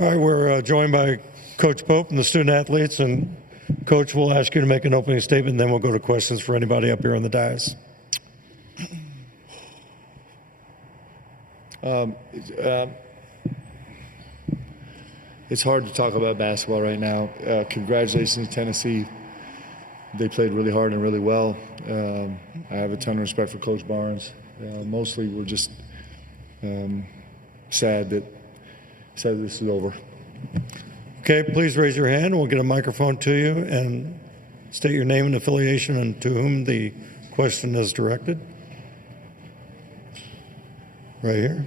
All right, we're joined by Coach Pope and the student athletes, and Coach will ask you to make an opening statement, and then we'll go to questions for anybody up here on the dais. It's hard to talk about basketball right now. Congratulations to Tennessee. They played really hard and really well. I have a ton of respect for Coach Barnes. Mostly we're just sad that this is over. Okay, please raise your hand. We'll get a microphone to you and state your name and affiliation and to whom the question is directed. Right here.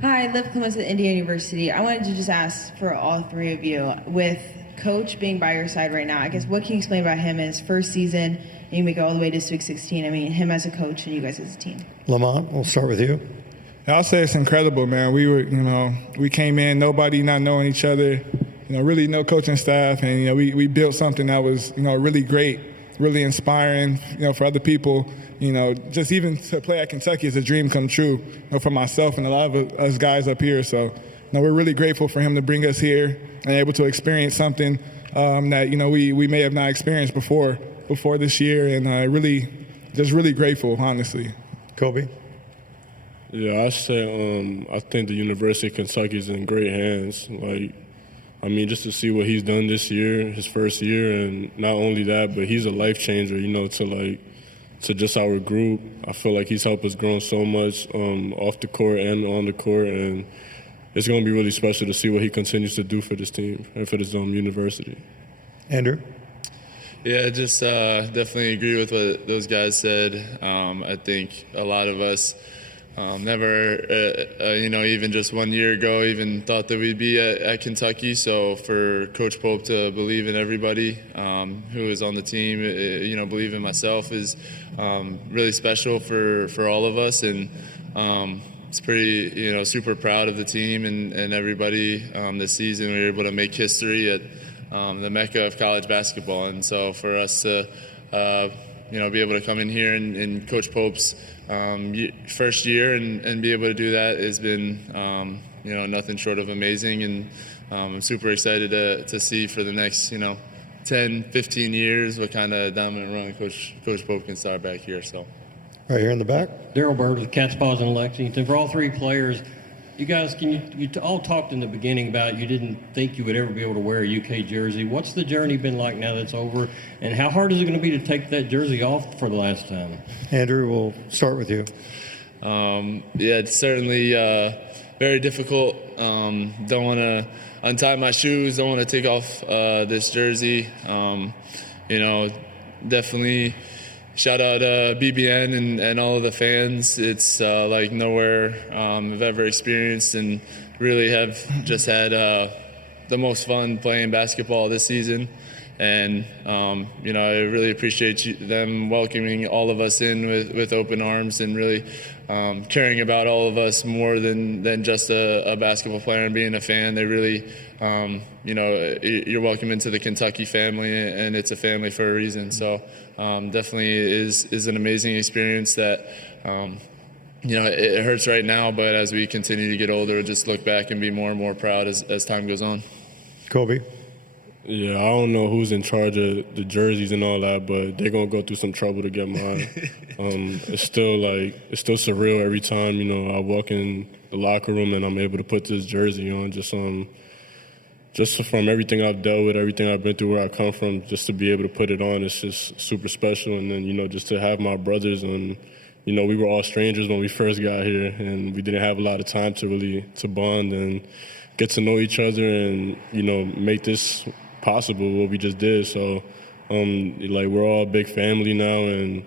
Hi, Liv Clements at Indiana University. I wanted to just ask for all three of you, with Coach being by your side right now, I guess what can you explain about him in his first season and you make it all the way to Sweet 16? I mean, him as a coach and you guys as a team. Lamont, we'll start with you. I'll say it's incredible, man. We came in, nobody not knowing each other, really no coaching staff, and we built something that was really great, really inspiring, for other people. Just even to play at Kentucky is a dream come true, for myself and a lot of us guys up here. So, we're really grateful for him to bring us here and able to experience something that we may have not experienced before this year, and really grateful, honestly. Koby. Yeah, I say I think the University of Kentucky is in great hands. Just to see what he's done this year, his first year, and not only that, but he's a life changer, to just our group. I feel like he's helped us grow so much off the court and on the court, and it's going to be really special to see what he continues to do for this team and for this university. Andrew? Yeah, just definitely agree with what those guys said. I think a lot of us never, even just 1 year ago, even thought that we'd be at Kentucky. So for Coach Pope to believe in everybody who is on the team, believe in myself is really special for all of us. And it's pretty, super proud of the team and everybody this season. We were able to make history at the Mecca of college basketball. And so for us to, be able to come in here and Coach Pope's first year and be able to do that has been, nothing short of amazing. And I'm super excited to see for the next, 10, 15 years what kind of dominant run Coach Pope can start back here. So, right here in the back. Daryl Bird with Cats Paws in Lexington. For all three players, you guys, you all talked in the beginning about you didn't think you would ever be able to wear a UK jersey. What's the journey been like now that's over, and how hard is it going to be to take that jersey off for the last time? Andrew, we'll start with you. It's certainly very difficult. Don't want to untie my shoes. Don't want to take off this jersey. Definitely shout out BBN and all of the fans. It's like nowhere I've ever experienced, and really have just had the most fun playing basketball this season. And, I really appreciate them welcoming all of us in with open arms and really caring about all of us more than just a basketball player and being a fan. They really, you're welcome into the Kentucky family, and it's a family for a reason. So definitely is an amazing experience that, it hurts right now, but as we continue to get older, just look back and be more and more proud as time goes on. Koby? Yeah, I don't know who's in charge of the jerseys and all that, but they're going to go through some trouble to get mine. It's still surreal every time, I walk in the locker room and I'm able to put this jersey on. Just from everything I've dealt with, everything I've been through, where I come from, just to be able to put it on, it's just super special. And then, just to have my brothers, and, we were all strangers when we first got here, and we didn't have a lot of time to bond and get to know each other and, make this possible, what we just did. So, we're all a big family now, and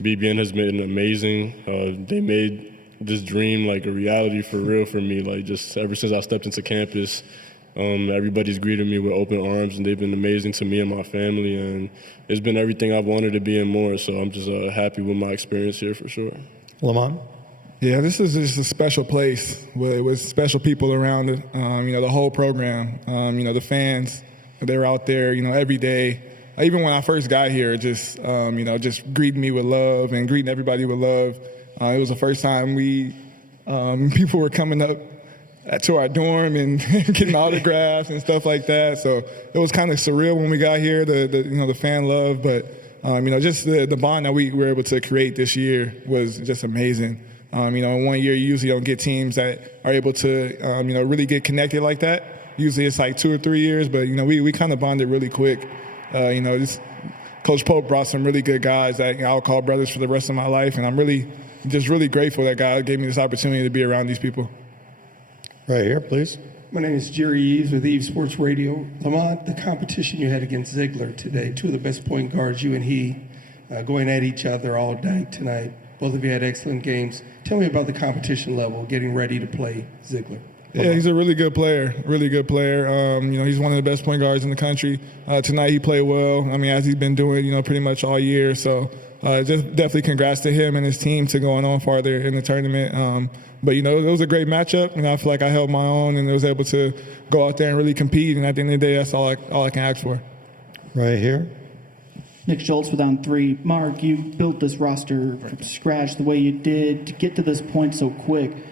BBN has been amazing. They made this dream like a reality for real for me. Just ever since I stepped into campus, everybody's greeted me with open arms, and they've been amazing to me and my family, and it's been everything I've wanted to be and more. So I'm just happy with my experience here for sure. Lamont? Yeah, this is just a special place with special people around it. The whole program, the fans, They were out there, every day. Even when I first got here, just just greeting me with love and greeting everybody with love. It was the first time people were coming up to our dorm and getting autographs and stuff like that. So it was kind of surreal when we got here, the fan love. But just the bond that we were able to create this year was just amazing. In 1 year, you usually don't get teams that are able to really get connected like that. Usually it's like 2 or 3 years, but we kind of bonded really quick. Coach Pope brought some really good guys that I'll call brothers for the rest of my life, and I'm really grateful that God gave me this opportunity to be around these people. Right here, please. My name is Jerry Eves with Eves Sports Radio. Lamont, the competition you had against Ziegler today, two of the best point guards, you and he, going at each other all night tonight. Both of you had excellent games. Tell me about the competition level, getting ready to play Ziegler. Yeah, he's a really good player, he's one of the best point guards in the country. Tonight he played well, as he's been doing, pretty much all year. So just definitely congrats to him and his team to going on farther in the tournament. But, it was a great matchup. I feel like I held my own and was able to go out there and really compete. And at the end of the day, that's all I can ask for. Right here. Nick Schultz with On 3. Mark, you built this roster from scratch the way you did to get to this point so quick.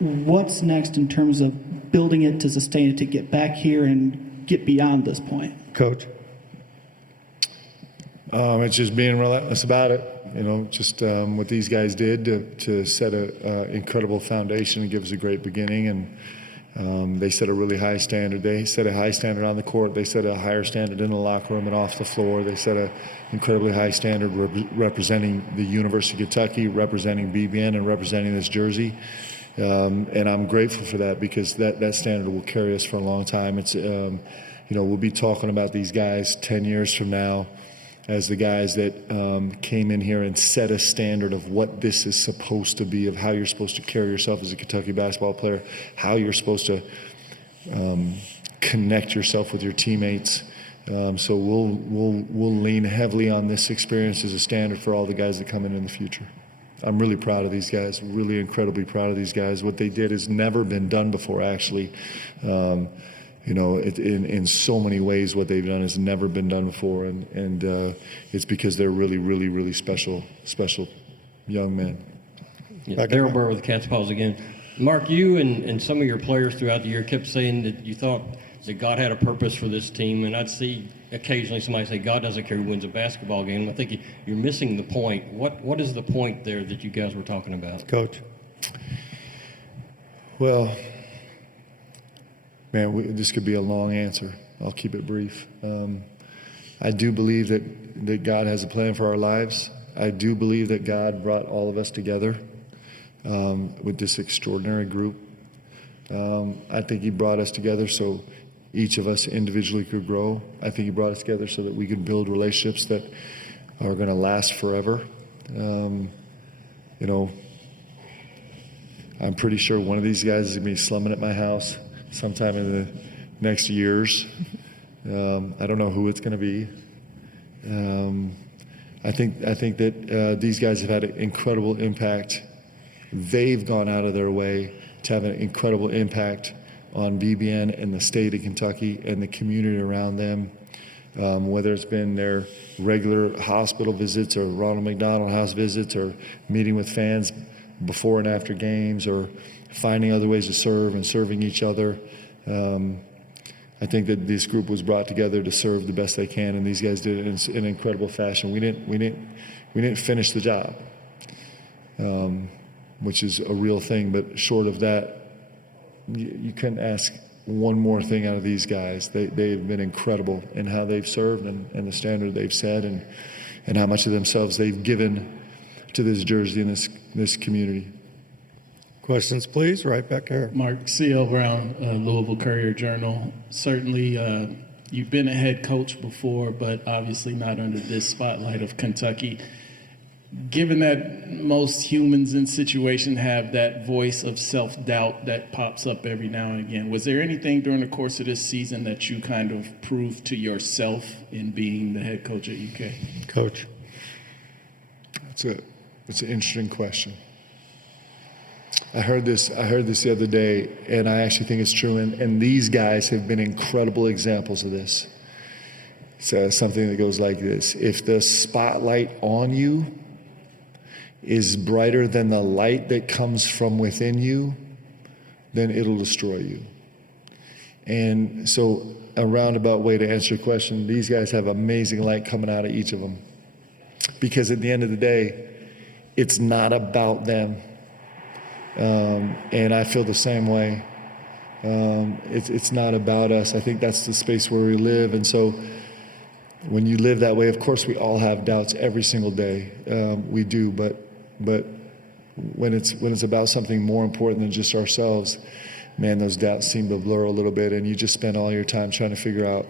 What's next in terms of building it to sustain it to get back here and get beyond this point? Coach. It's just being relentless about it. What these guys did to set an incredible foundation and give us a great beginning. And they set a really high standard. They set a high standard on the court. They set a higher standard in the locker room and off the floor. They set an incredibly high standard representing the University of Kentucky, representing BBN, and representing this jersey. And I'm grateful for that because that standard will carry us for a long time. It's, we'll be talking about these guys 10 years from now as the guys that came in here and set a standard of what this is supposed to be, of how you're supposed to carry yourself as a Kentucky basketball player, how you're supposed to connect yourself with your teammates. So we'll lean heavily on this experience as a standard for all the guys that come in the future. I'm really proud of these guys, really incredibly proud of these guys. What they did has never been done before, actually. In so many ways, what they've done has never been done before, and it's because they're really, really, really special young men. Yeah, Daryl Burr with the Cats Paws again. Mark, you and some of your players throughout the year kept saying that you thought that God had a purpose for this team, and I'd see occasionally somebody say God doesn't care who wins a basketball game. I think you're missing the point. What is the point there that you guys were talking about? Coach. Well, man, this could be a long answer. I'll keep it brief. I do believe that God has a plan for our lives. I do believe that God brought all of us together with this extraordinary group. I think he brought us together so each of us individually could grow. I think he brought us together so that we could build relationships that are going to last forever. I'm pretty sure one of these guys is going to be slumming at my house sometime in the next years. I don't know who it's going to be. I think that these guys have had an incredible impact. They've gone out of their way to have an incredible impact on BBN and the state of Kentucky and the community around them, whether it's been their regular hospital visits or Ronald McDonald House visits or meeting with fans before and after games or finding other ways to serve and serving each other. I think that this group was brought together to serve the best they can, and these guys did it in an incredible fashion. We didn't finish the job, which is a real thing. But short of that, you couldn't ask one more thing out of these guys. They've been incredible in how they've served and the standard they've set, and how much of themselves they've given to this jersey and this community. Questions, please. Right back here. Mark, C.L. Brown, Louisville Courier-Journal. Certainly, you've been a head coach before, but obviously not under this spotlight of Kentucky. Given that most humans in situations have that voice of self-doubt that pops up every now and again, was there anything during the course of this season that you kind of proved to yourself in being the head coach at UK? Coach. It's an interesting question. I heard this the other day, and I actually think it's true. And these guys have been incredible examples of this. It's something that goes like this. If the spotlight on you is brighter than the light that comes from within you, then it'll destroy you. And so a roundabout way to answer your question, these guys have amazing light coming out of each of them. Because at the end of the day, it's not about them. And I feel the same way. It's not about us. I think that's the space where we live. And so when you live that way, of course, we all have doubts every single day. We do, but when it's about something more important than just ourselves, man, those doubts seem to blur a little bit, and you just spend all your time trying to figure out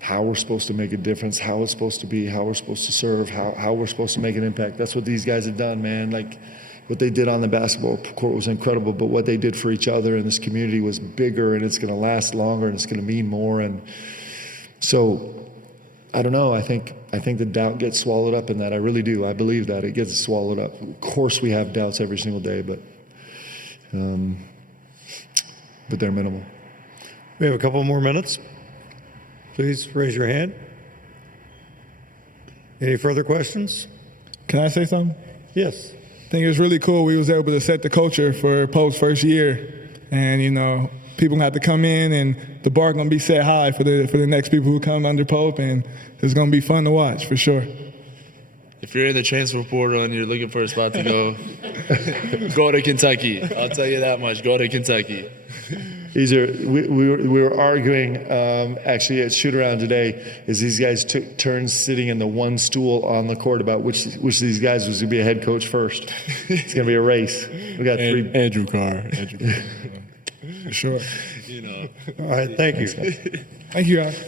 how we're supposed to make a difference, how it's supposed to be, how we're supposed to serve, how we're supposed to make an impact. That's what these guys have done, man. Like, what they did on the basketball court was incredible, but what they did for each other in this community was bigger, and it's going to last longer, and it's going to mean more. And so, I don't know. I think the doubt gets swallowed up in that. I really do. I believe that it gets swallowed up. Of course, we have doubts every single day, but they're minimal. We have a couple more minutes. Please raise your hand. Any further questions? Can I say something? Yes. I think it was really cool. We was able to set the culture for Pope's first year, and people have to come in, and the bar gonna be set high for the next people who come under Pope, and it's gonna be fun to watch for sure. If you're in the transfer portal and you're looking for a spot to go, go to Kentucky. I'll tell you that much. Go to Kentucky. We were arguing actually at shoot around today as these guys took turns sitting in the one stool on the court about which of these guys was going to be a head coach first. It's going to be a race. We got three. Andrew Carr. For sure. All right. Thank you. Thank you, guys.